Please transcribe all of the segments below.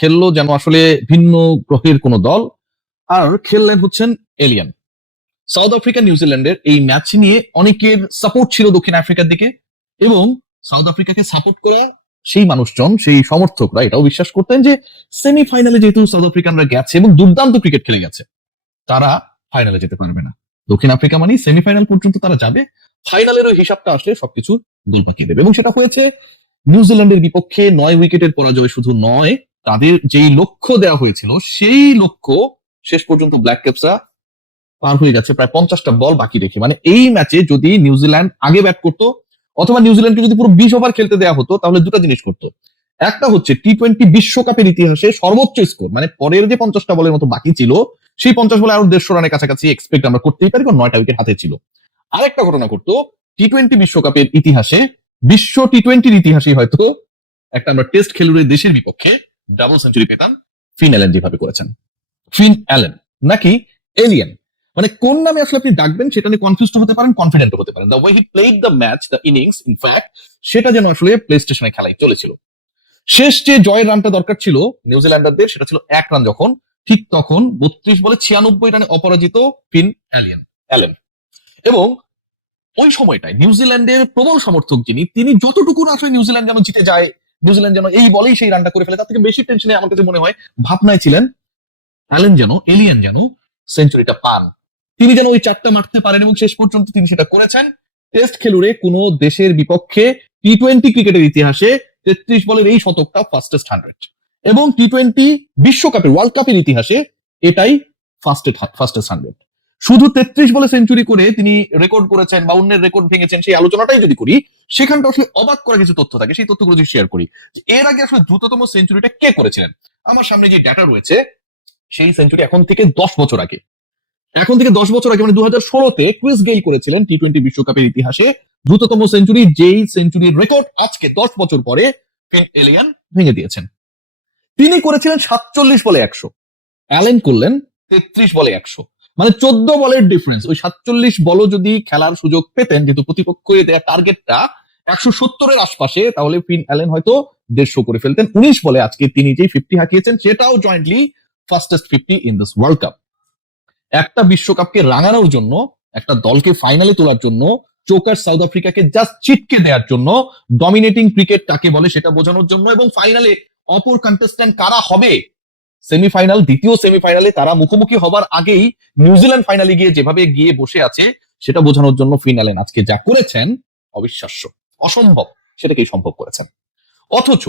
খেললো যেন আসলে ভিন্ন গ্রহের কোন দল, আর খেললেন হচ্ছেন এলিয়ান। সাউথ আফ্রিকা নিউজিল্যান্ডের এই ম্যাচ নিয়ে অনেকের সাপোর্ট ছিল দক্ষিণ আফ্রিকার দিকে, এবং সাউথ আফ্রিকাকে সাপোর্ট করা সেই মানুষজন, সেই সমর্থকরা এটাও বিশ্বাস করতেন যে সেমিফাইনালে যেহেতু সাউথ আফ্রিকানরা গেছে এবং দুর্দান্ত ক্রিকেট খেলে গেছে, তারা ফাইনালে যেতে পারবে না। দক্ষিণ আফ্রিকা মানে সেমিফাইনাল পর্যন্ত তারা যাবে, ফাইনালের ওই হিসাবটা আসলে সবকিছু গোল পাকিয়ে দেবে, এবং সেটা হয়েছে। নিউজিল্যান্ডের বিপক্ষে 9 উইকেটের পরাজয় শুধু নয়, তাদের যেই লক্ষ্য দেওয়া হয়েছিল সেই লক্ষ্য শেষ পর্যন্ত ব্ল্যাক ক্যাপসরা পার হয়ে গেছে প্রায় 50টা বল বাকি রেখে। মানে এই ম্যাচে যদি নিউজিল্যান্ড আগে ব্যাট করতো, অথবা নিউজিল্যান্ডকে যদি পুরো 20 ওভার খেলতে দেওয়া হতো, তাহলে দুটো জিনিস করতো। একটা হচ্ছে টি-20 বিশ্বকাপের ইতিহাসে সর্বোচ্চ স্কোর, মানে পরের যে 50টা বলের মতো বাকি ছিল, সেই 50 বলে আরো 150 রানের কাছাকাছি এক্সপেক্ট আমরা করতেই পারি, কারণ 9টা উইকেট হাতে ছিল। আরেকটা ঘটনা করতো, টি-20 বিশ্বকাপের ইতিহাসে, বিশ্ব টি-20-র ইতিহাসে হয়তো একটা আমরা টেস্ট খেলুড়ে দেশের বিপক্ষে ডাবল সেঞ্চুরি পেতাম, ফিন অ্যালেন যেভাবে করেছেন। ফিন অ্যালেন নাকি এলিয়ান, মানে কোন নামে আসলে আপনি ডাকবেন সেটা নিয়ে কনফিউজ হতে পারেন, কনফিডেন্ট হতে পারেন। The way he played the match, the innings, in fact সেটা যেন আসলে প্লে স্টেশনে খেলাই চলেছিল। শেষ যে জয়ের রানটা দরকার ছিল নিউজিল্যান্ডারদের, সেটা ছিল 1 রান যখন, ঠিক তখন 32 বলে 96 রানে অপরাজিত ফিন অ্যালেন। এবং ওই সময়টায় নিউজিল্যান্ডের প্রবল সমর্থক যিনি, তিনি যতটুকু না আসলে নিউজিল্যান্ড যেন জিতে যায়, নিউজিল্যান্ড যেন এই বলেই সেই রানটা করে ফেলে, তার থেকে বেশি টেনশনে আমার কাছে মনে হয় ভাবনায় ছিলেন এলিয়ান যেন সেঞ্চুরিটা পান, তিনি যেন ওই 4টা মারতে পারেন, এবং শেষ পর্যন্ত তিনি সেটা করেছেন। টেস্ট খেলুড়ে কোন দেশের বিপক্ষে টি-20 ক্রিকেটের ইতিহাসে 33 বলের এই শতকটা ফাস্টেস্ট 100, এবং টি-20 বিশ্বকাপের, ওয়ার্ল্ড কাপের ইতিহাসে এটাই ফাস্টেস্ট 100। শুধু 33 বলে সেঞ্চুরি করে তিনি রেকর্ড করেছেন বা অন্যের রেকর্ড ভেঙেছেন, সেই আলোচনাটাই যদি করি, সেখানটা আসলে অবাক করা কিছু তথ্য থাকে, সেই তথ্যগুলো যদি শেয়ার করি। এর আগে আসলে দ্রুততম সেঞ্চুরিটা কে করেছিলেন, আমার সামনে যে ডাটা রয়েছে, সেই সেঞ্চুরি এখন থেকে 10 বছর আগে, মানে 2016-তে ক্রিস গেইল করেছিলেন টি-20 বিশ্বকাপের ইতিহাসে দ্রুততম সেঞ্চুরি, যেই সেঞ্চুরির রেকর্ড আজকে 10 বছর পরে ফিন এলিয়ান ভেঙে দিয়েছেন। তিনি করেছিলেন 47 বলে 100, অ্যালেন করলেন 33 বলে 100, মানে 14 বলের ডিফারেন্স। ওই 47 বলও যদি খেলার সুযোগ পেতেন, যেহেতু প্রতিপক্ষের দেয়া টার্গেটটা 170-এর আশপাশে, তাহলে ফিন অ্যালেন হয়তো 150 করে ফেলতেন। 19 বলে আজকে তিনি যেই 50 হাঁকিয়েছেন, সেটাও jointly fastest 50 in this world cup. একটা বিশ্বকাপকে রাঙানোর জন্য, একটা দলকে ফাইনালে তোলার জন্য, চোকার সাউথ আফ্রিকাকে জাস্ট চিটকে দেওয়ার জন্য, ডমিনেটিং ক্রিকেট কাকে বলে সেটা বোঝানোর জন্য, এবং ফাইনালে অপর কন্টেস্ট্যান্ট কারা হবে, সেমিফাইনাল, দ্বিতীয় সেমিফাইনালে তারা মুখোমুখি হবার আগেই নিউজিল্যান্ড ফাইনালে গিয়ে যেভাবে গিয়ে বসে আছে, সেটা বোঝানোর জন্য ফিন অ্যালেন আজকে যা করেছেন, অবিশ্বাস্য, অসম্ভব, সেটাকেই সম্ভব করেছেন। অথচ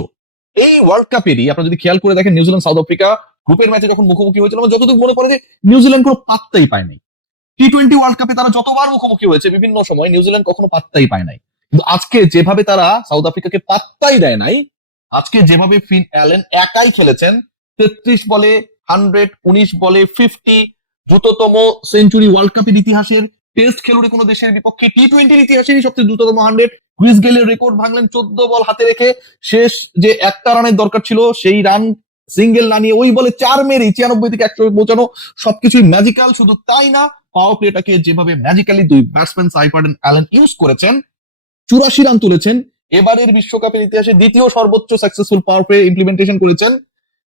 এই ওয়ার্ল্ড কাপেরই আপনারা যদি খেয়াল করে দেখেন, নিউজিল্যান্ড সাউথ আফ্রিকা গ্রুপের ম্যাচে যখন মুখোমুখি হয়েছিল, আমার যতটুকু মনে পড়ে যে নিউজিল্যান্ড কোনো পাত্তাই পায় নাই। টি-20 ওয়ার্ল্ড কাপে তারা যতবার মুখোমুখি হয়েছে বিভিন্ন সময়, নিউজিল্যান্ড কখনো পাত্তাই পায় নাই। কিন্তু আজকে যেভাবে তারা সাউথ আফ্রিকাকে পাত্তাই দেয় নাই, আজকে যেভাবে ফিন অ্যালেন একাই খেলেছেন, 33 বলে 100, 19 বলে 50, দ্রুততম সেঞ্চুরি ওয়ার্ল্ড কাপের ইতিহাসের, টেস্ট খেলুড়ে কোনো দেশের বিপক্ষে টি-20-র ইতিহাসেরই সবচেয়ে দ্রুততম 100, ক্রিস গেইলের রেকর্ড ভাঙলেন 14 বল হাতে রেখে। শেষ যে একটা রানের দরকার ছিল, সেই রান সিঙ্গেল না নিয়ে ওই বলে 4 মেরে 96 থেকে 100 পৌঁছানো, সবকিছুই ম্যাজিক্যাল। শুধু তাই না, পাওয়ার প্লেটাকে যেভাবে ম্যাজিক্যালি দুই ব্যাটসম্যান সাইফার্ড এন্ড অ্যালেন ইউজ করেছেন, 84 রান তুলেছেন, এবারের বিশ্বকাপের ইতিহাসে দ্বিতীয় সর্বোচ্চ সাকসেসফুল পাওয়ার প্লে ইমপ্লিমেন্টেশন করেছেন,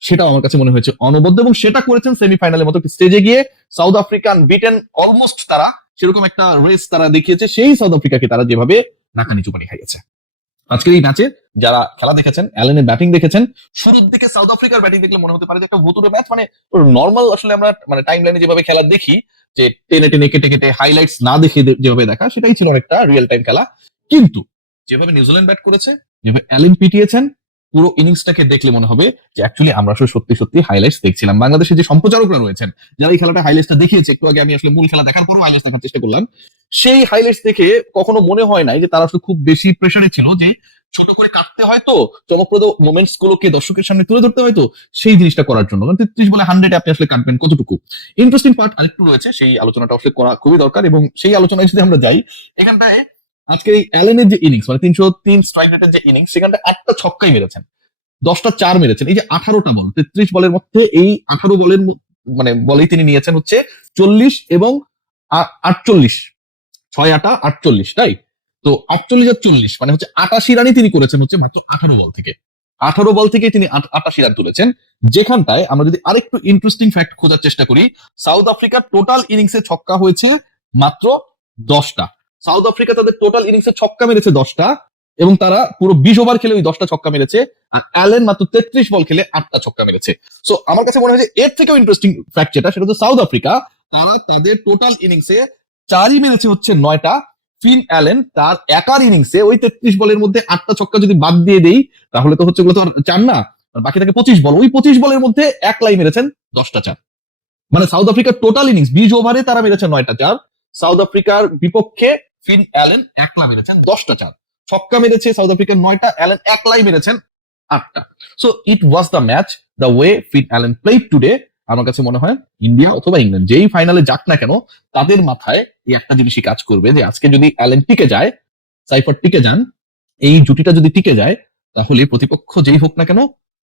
সেটাও আমার কাছে মনে হয়েছে অনবদ্য, এবং সেটা করেছেন সেমিফাইনালের মতো স্টেজে গিয়ে। সাউথ আফ্রিকান বিটেন অলমোস্ট, তারা সেরকম একটা রেস তারা দেখিয়েছে, সেই সাউথ আফ্রিকাকে তারা যেভাবে নাকানি চুপানি খাইয়েছে। আজকের এই ম্যাচে যারা খেলা দেখেছেন, অ্যালেনের ব্যাটিং দেখেছেন, শুরুর দিকে সাউথ আফ্রিকার ব্যাটিং দেখলে মনে হতে পারে যে একটা ভুতুড়ে ম্যাচ, মানে নর্মাল আসলে আমরা মানে টাইম লাইনে যেভাবে খেলা দেখি, যে টেনে টেনে কেটে কেটে হাইলাইটস না দেখে যেভাবে দেখা, সেটাই ছিল অনেকটা রিয়েল টাইম খেলা। কিন্তু যেভাবে নিউজিল্যান্ড ব্যাট করেছে, যেভাবে অ্যালেন পিটিয়েছেন, পুরো ইনিংসটাকে দেখলে মনে হবে যে অ্যাকচুয়ালি আমরা আসলে সত্যি সত্যি হাইলাইটস দেখছিলাম। বাংলাদেশের যে সম্প্রচারকরা রয়েছেন, যারা এই খেলাটা হাইলাইটসটা দেখিয়েছে, একটু আগে আমি আসলে মূল খেলা দেখার পরও হাইলাইটস দেখার চেষ্টা করলাম, সেই হাইলাইটস দেখে কখনো মনে হয় নাই যে তারা আসলে খুব বেশি প্রেসারে ছিল, যে ছোট করে কাটতে হয়তো, চমকপ্রদ মোমেন্টস গুলোকে দর্শকের সামনে তুলে ধরতে হয়তো, সেই জিনিসটা করার জন্য। কারণ 33 বলে 100 আপনি আসলে কাটবেন কতটুকু। ইন্টারেস্টিং পার্ট আরেকটু রয়েছে, সেই আলোচনাটা আসলে করা খুবই দরকার, এবং সেই আলোচনায় যদি আমরা যাই, এখানটায় আজকে এই অ্যালেনের যে ইনিংস, মানে 303 স্ট্রাইক রেটের যে ইনিংস, সেখানটা একটা ছক্কাই মেরেছেন, 10টা 4 মেরেছেন। এই যে 18টা বল, 33 বলের মধ্যে এই 18 বলের মানে বলেই তিনি নিয়েছেন হচ্ছে 40 এবং 48, 6-8 48, তাই তো 48 আর 40 মানে হচ্ছে 88 রানই তিনি করেছেন হচ্ছে মাত্র 18 বল থেকে। 18 বল থেকে তিনি 88 রান তুলেছেন, যেখানটায় আমরা যদি আরেকটু ইন্টারেস্টিং ফ্যাক্ট খোঁজার চেষ্টা করি, সাউথ আফ্রিকার টোটাল ইনিংসে ছক্কা হয়েছে মাত্র 10টা। সাউথ আফ্রিকা তাদের টোটাল ইনিংসে ছক্কা মেরেছে 10টা, এবং তারা পুরো 20 ওভার খেলে ওই 10টা ছক্কা মেরেছে। আর অ্যালেন মাত্র 33 বল খেলে 8টা ছক্কা মেরেছে। সো আমার কাছে মনে হয় যে এর থেকেও ইন্টারেস্টিং ফ্যাক্ট যেটা, সেটা হচ্ছে সাউথ আফ্রিকা তারা তাদের টোটাল ইনিংসে 4ই মেরেছে হচ্ছে 9টা। ফিন অ্যালেন তার একার ইনিংসে ওই 33 বলের মধ্যে 8টা ছক্কা যদি বাদ দিয়ে দেই, তাহলে তো হচ্ছে ওগুলো তো আর 4 না, আর বাকি থাকে 25 বল। ওই 25 বলের মধ্যে একলাই মেরেছেন 10টা 4। মানে সাউথ আফ্রিকার টোটাল ইনিংস 20 ওভারে তারা মেরেছে 9টা 4। সাউথ আফ্রিকার বিপক্ষে ফিন অ্যালেন একলা মেরেছেন 10টা 4। ছক্কা মেরেছে সাউথ আফ্রিকার 9টা, অ্যালেন একলাই মেরেছেন 8টা। So it was the match, the way Finn Allen played today. আমার কাছে মনে হয় ইন্ডিয়া অথবা ইংল্যান্ড যেই ফাইনালে যাক না কেন, তাদের মাথায় এই একটা জিনিসই কাজ করবে যে আজকে যদি অ্যালেন টিকে যায়, সাইফার টিকে যান, এই জুটিটা যদি টিকে যায়, তাহলে প্রতিপক্ষ যেই হোক না কেন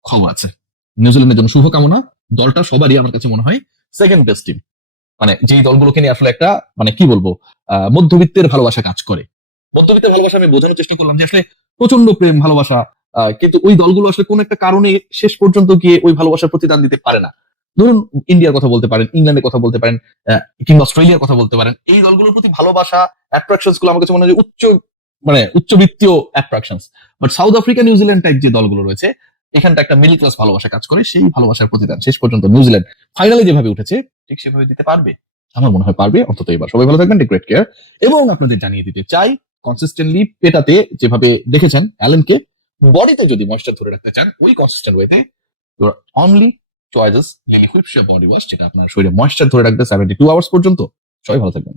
খবর আছে। নিউজিল্যান্ডের জন্য শুভকামনা। দলটা সবারই আমার কাছে মনে হয় সেকেন্ড বেস্ট টিম। মানে যেই দলগুলোকে নিয়ে আসলে একটা মানে কি বলবো, মধ্যবিত্তের ভালোবাসা কাজ করে। মধ্যবিত্তের ভালোবাসা আমি বোঝানোর চেষ্টা করলাম যে আসলে প্রচন্ড প্রেম ভালোবাসা, কিন্তু ওই দলগুলো আসলে কোন একটা কারণে শেষ পর্যন্ত গিয়ে ওই ভালোবাসার প্রতিদান দিতে পারে না। ধরুন ইন্ডিয়ার কথা বলতে পারেন, ইংল্যান্ডের কথা বলতে পারেন, কিংবা অস্ট্রেলিয়ার কথা বলতে পারেন। এই দলগুলোর প্রতি ভালোবাসা, অ্যাট্রাকশনস গুলো আমার কাছে মনে হয় যে উচ্চবিত্তীয় attractions. But South Africa New Zealand type যে দলগুলো রয়েছে, এখানটা একটা মিডল ক্লাস ভালোবাসা কাজ করে। সেই ভালোবাসার প্রতিদান শেষ পর্যন্ত নিউজিল্যান্ড ফাইনালে যেভাবে উঠেছে ঠিক সেভাবে দিতে পারবে। আমার মনে হয় পারবে, অন্তত এবার। সবাই ভালো থাকবেন, টেক গ্রেট কেয়ার। এবং আপনাদের জানিয়ে দিতে চাই, কনসিস্টেন্টলি পেটাতে যেভাবে দেখেছেন অ্যালেনকে, বডিতে যদি ময়েশ্চার ধরে রাখতে চান ওই কনসিস্টেন্ট ওয়েতে, your only choices lily whips body wash, যেটা আপনার শরীরে ময়েশ্চার ধরে রাখবে 72 আওয়ার্স পর্যন্ত। সবাই ভালো থাকবেন।